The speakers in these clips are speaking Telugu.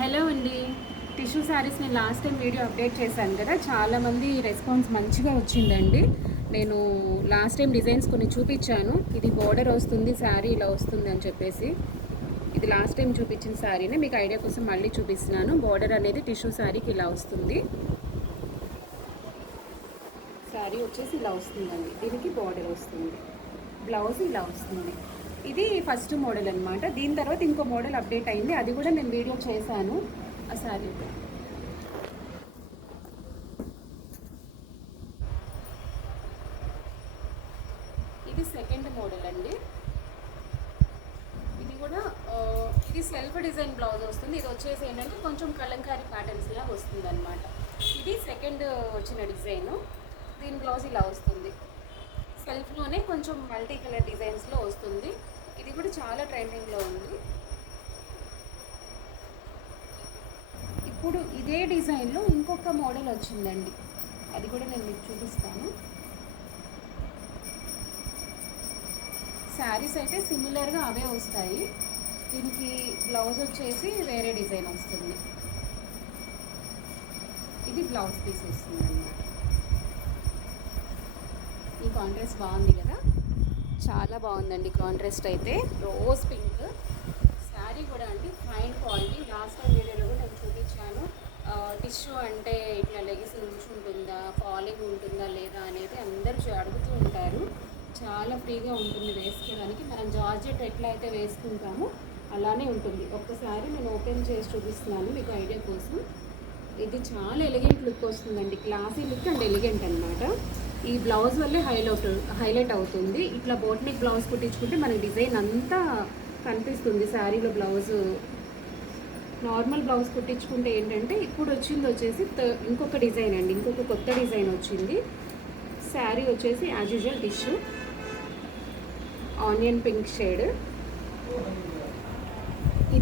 హలో అండి. టిష్యూ శారీస్ నేను లాస్ట్ టైం వీడియో అప్డేట్ చేశాను కదా, చాలామంది రెస్పాన్స్ మంచిగా వచ్చిందండి. నేను లాస్ట్ టైం డిజైన్స్ కొన్ని చూపించాను. ఇది బోర్డర్ వస్తుంది, శారీ ఇలా వస్తుంది అని చెప్పేసి. ఇది లాస్ట్ టైం చూపించిన శారీనే మీకు ఐడియా కోసం మళ్ళీ చూపిస్తున్నాను. బోర్డర్ అనేది టిష్యూ శారీకి ఇలా వస్తుంది. శారీ వచ్చేసి ఇలా వస్తుందండి. దీనికి బోర్డర్ వస్తుంది, బ్లౌజ్ ఇలా వస్తుంది. ఇది ఫస్ట్ మోడల్ అనమాట. దీని తర్వాత ఇంకో మోడల్ అప్డేట్ అయింది, అది కూడా నేను వీడియో చేశాను. ఆ శారీ ఇది సెకండ్ మోడల్ అండి. ఇది కూడా ఇది సెల్ఫ్ డిజైన్ బ్లౌజ్ వస్తుంది. ఇది వచ్చేసి ఏంటంటే కొంచెం కలంకారీ ప్యాటర్న్స్ లాగా వస్తుంది అనమాట. ఇది సెకండ్ వచ్చిన డిజైను. దీని బ్లౌజ్ ఇలా వస్తుంది. సెల్ఫ్లోనే కొంచెం మల్టీ కలర్ డిజైన్స్లో వస్తుంది. ఇది కూడా చాలా ట్రెండింగ్లో ఉంది. ఇప్పుడు ఇదే డిజైన్లో ఇంకొక మోడల్ వచ్చిందండి, అది కూడా నేను మీకు చూపిస్తాను. శారీస్ అయితే సిమిలర్గా అవే వస్తాయి. దీనికి బ్లౌజ్ వచ్చేసి వేరే డిజైన్ వస్తుంది. ఇది బ్లౌజ్ పీస్ వస్తుంది అన్నమాట. ఈ కాంట్రాస్ట్ బాగుంది కదా, చాలా బాగుందండి కాంట్రాస్ట్ అయితే. రోజ్ పింక్ శారీ కూడా అండి, ఫైన్ క్వాలిటీ. లాస్ట్ టైం వీడియోలో కూడా నేను చూపించాను. టిష్యూ అంటే ఇట్లా లెగిసి ఉంటుందా, ఫాలింగ్ ఉంటుందా లేదా అనేది అందరూ అడుగుతూ ఉంటారు. చాలా ఫ్రీగా ఉంటుంది వేసుకోవడానికి. మనం జార్జెట్ ఎట్లా అయితే వేసుకుంటామో అలానే ఉంటుంది. ఒక్కసారి నేను ఓపెన్ చేసి చూపిస్తున్నాను మీకు ఐడియా కోసం. ఇది చాలా ఎలిగెంట్ లుక్ వస్తుందండి, క్లాసీ లుక్ అండ్ ఎలిగెంట్ అనమాట. ఈ బ్లౌజ్ వల్లే హైలైట్ అవుతుంది. ఇట్లా బోట్నిక్ బ్లౌజ్ కుట్టించుకుంటే మనకి డిజైన్ అంతా కనిపిస్తుంది. శారీలో బ్లౌజు నార్మల్ బ్లౌజ్ కుట్టించుకుంటే ఏంటంటే ఇప్పుడు వచ్చింది వచ్చేసి ఇంకొక డిజైన్ అండి, ఇంకొక కొత్త డిజైన్ వచ్చింది. శారీ వచ్చేసి as usual tissue onion pink shade.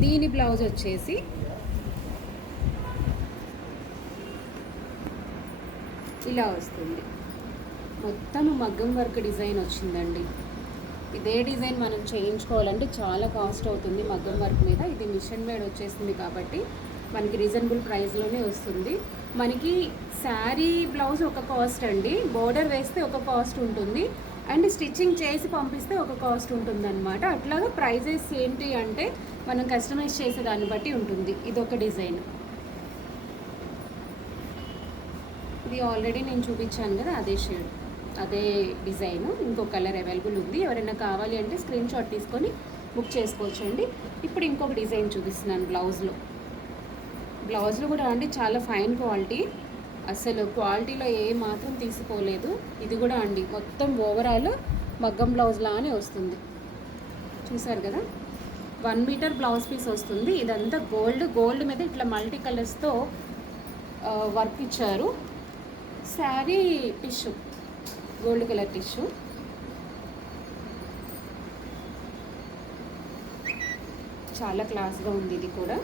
దీని బ్లౌజ్ వచ్చేసి ఇలా వస్తుంది. మొత్తం మగ్గం వర్క్ డిజైన్ వచ్చిందండి. ఇదే డిజైన్ మనం చేయించుకోవాలంటే చాలా కాస్ట్ అవుతుంది మగ్గం వర్క్ మీద. ఇది మిషన్ మేడ్ వచ్చేసింది కాబట్టి మనకి రీజనబుల్ ప్రైస్లోనే వస్తుంది. మనకి శారీ బ్లౌజ్ ఒక కాస్ట్ అండి, బోర్డర్ వేస్తే ఒక కాస్ట్ ఉంటుంది, అండ్ స్టిచ్చింగ్ చేసి పంపిస్తే ఒక కాస్ట్ ఉంటుంది అనమాట. అట్లాగా ప్రైజెస్ ఏంటి అంటే మనం కస్టమైజ్ చేసే దాన్ని బట్టి ఉంటుంది. ఇదొక డిజైన్. ఇది ఆల్రెడీ నేను చూపించాను కదా, అదే షేడ్, అదే డిజైను. ఇంకో కలర్ అవైలబుల్ ఉంది. ఎవరైనా కావాలి అంటే స్క్రీన్ షాట్ తీసుకొని బుక్ చేసుకోవచ్చండి. ఇప్పుడు ఇంకొక డిజైన్ చూపిస్తున్నాను బ్లౌజ్లో కూడా అండి చాలా ఫైన్ క్వాలిటీ, అసలు క్వాలిటీలో ఏ మాత్రం తీసుకోలేదు. ఇది కూడా అండి మొత్తం ఓవరాల్ మగ్గం బ్లౌజ్ లానే వస్తుంది. చూసారు కదా, 1 మీటర్ బ్లౌజ్ పీస్ వస్తుంది. ఇదంతా గోల్డ్ మీద ఇట్లా మల్టీ కలర్స్తో వర్క్ ఇచ్చారు. Sari tissue, gold colour tissue. చాలా క్లాస్గా ఉంది. ఇది కూడా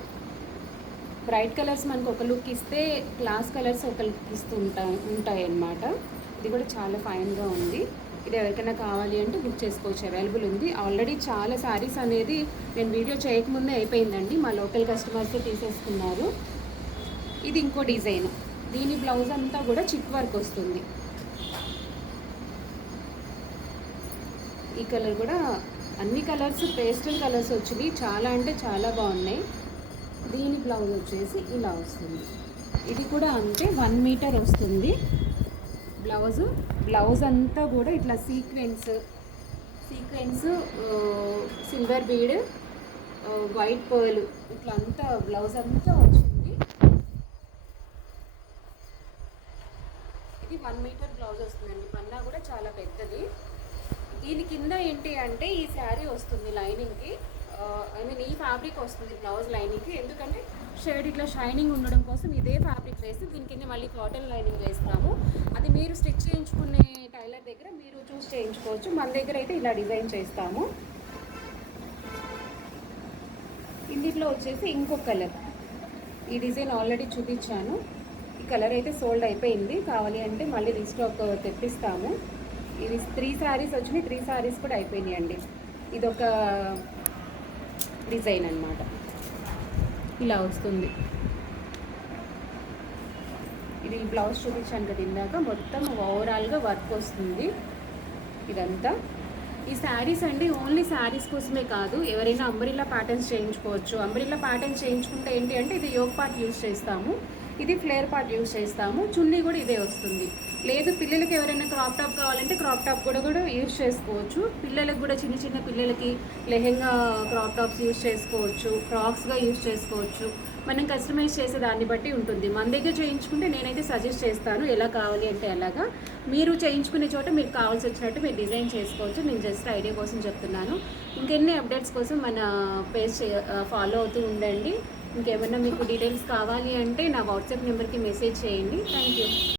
బ్రైట్ కలర్స్ మనకు ఒక లుక్ ఇస్తే, క్లాస్ కలర్స్ ఒక లుక్ ఇస్తూ ఉంటాయి అన్నమాట. ఇది కూడా చాలా ఫైన్గా ఉంది. ఇది ఎవరికైనా కావాలి అంటే బుక్ చేసుకోవచ్చు, అవైలబుల్ ఉంది. ఆల్రెడీ చాలా శారీస్ అనేది నేను వీడియో చేయకముందే అయిపోయిందండి, మా లోకల్ కస్టమర్స్తో తీసేసుకున్నారు. ఇది ఇంకో డిజైన్. దీని బ్లౌజ్ అంతా కూడా చిక్ వర్క్ వస్తుంది. ఈ కలర్ కూడా, అన్ని కలర్స్ పేస్టల్ కలర్స్ వచ్చినాయి, చాలా అంటే చాలా బాగున్నాయి. దీని బ్లౌజ్ వచ్చేసి ఇలా వస్తుంది. ఇది కూడా అంతే, 1 మీటర్ వస్తుంది బ్లౌజ్ అంతా కూడా ఇట్లా sequence silver bead, white pearl, ఇట్లా అంతా బ్లౌజ్ అంతా వచ్చింది. ఇది 1 మీటర్ బ్లౌజ్ వస్తుందండి. పన్నా కూడా చాలా పెద్దది. దీని కింద ఏంటి అంటే ఈ శారీ వస్తుంది లైనింగ్కి, ఈ ఫ్యాబ్రిక్ వస్తుంది బ్లౌజ్ లైనింగ్కి. ఎందుకంటే షేడ్ ఇట్లా షైనింగ్ ఉండడం కోసం ఇదే ఫ్యాబ్రిక్ వేసి దీని కింద మళ్ళీ కాటన్ లైనింగ్ వేస్తాము. అది మీరు స్టిచ్ చేయించుకునే టైలర్ దగ్గర మీరు చూస్ చేయించుకోవచ్చు. మన దగ్గర అయితే ఇలా డిజైన్ చేస్తాము. ఇందులో వచ్చేసి ఇంకొక కలర్. ఈ డిజైన్ ఆల్రెడీ చూపించాను. ఈ కలర్ అయితే సోల్డ్ అయిపోయింది, కావాలి అంటే మళ్ళీ రీస్టాక్ తెప్పిస్తాము. ఇవి 3 శారీస్ వచ్చినాయి, 3 శారీస్ కూడా అయిపోయినాయి అండి. ఇదొక డిజైన్ అన్నమాట. ఇలా వస్తుంది. ఇది బ్లౌజ్ చూపించాను కదా ఇందాక, మొత్తం ఓవరాల్గా వర్క్ వస్తుంది ఇదంతా. ఈ శారీస్ అండి ఓన్లీ శారీస్ కోసమే కాదు, ఎవరైనా అంబ్రిల్లా ప్యాటర్న్స్ చేయించుకోవచ్చు. అంబ్రిల్లా ప్యాటర్న్స్ చేయించుకుంటే ఏంటి అంటే ఇది యోగ్ పార్ట్ యూజ్ చేస్తాము, ఇది ఫ్లేర్ పార్ట్ యూజ్ చేస్తాము, చున్నీ కూడా ఇదే వస్తుంది. లేదు పిల్లలకి ఎవరైనా క్రాప్ టాప్ కావాలంటే క్రాప్ టాప్ కూడా యూజ్ చేసుకోవచ్చు. పిల్లలకు కూడా చిన్న చిన్న పిల్లలకి లెహెంగా క్రాప్ టాప్స్ యూజ్ చేసుకోవచ్చు, ఫ్రాక్స్గా యూజ్ చేసుకోవచ్చు. మనం కస్టమైజ్ చేసే దాన్ని బట్టి ఉంటుంది. మన దగ్గర చేయించుకుంటే నేనైతే సజెస్ట్ చేస్తాను ఎలా కావాలి అంటే అలాగా. మీరు చేయించుకునే చోట మీకు కావాల్సి వచ్చినట్టు మీరు డిజైన్ చేసుకోవచ్చు. నేను జస్ట్ ఐడియా కోసం చెప్తున్నాను. ఇంకెన్ని అప్డేట్స్ కోసం మన పేజ్ ఫాలో అవుతూ ఉండండి. ఇంకేమైనా మీకు డీటెయిల్స్ కావాలి అంటే నా వాట్సాప్ నెంబర్కి మెసేజ్ చేయండి. Thank you.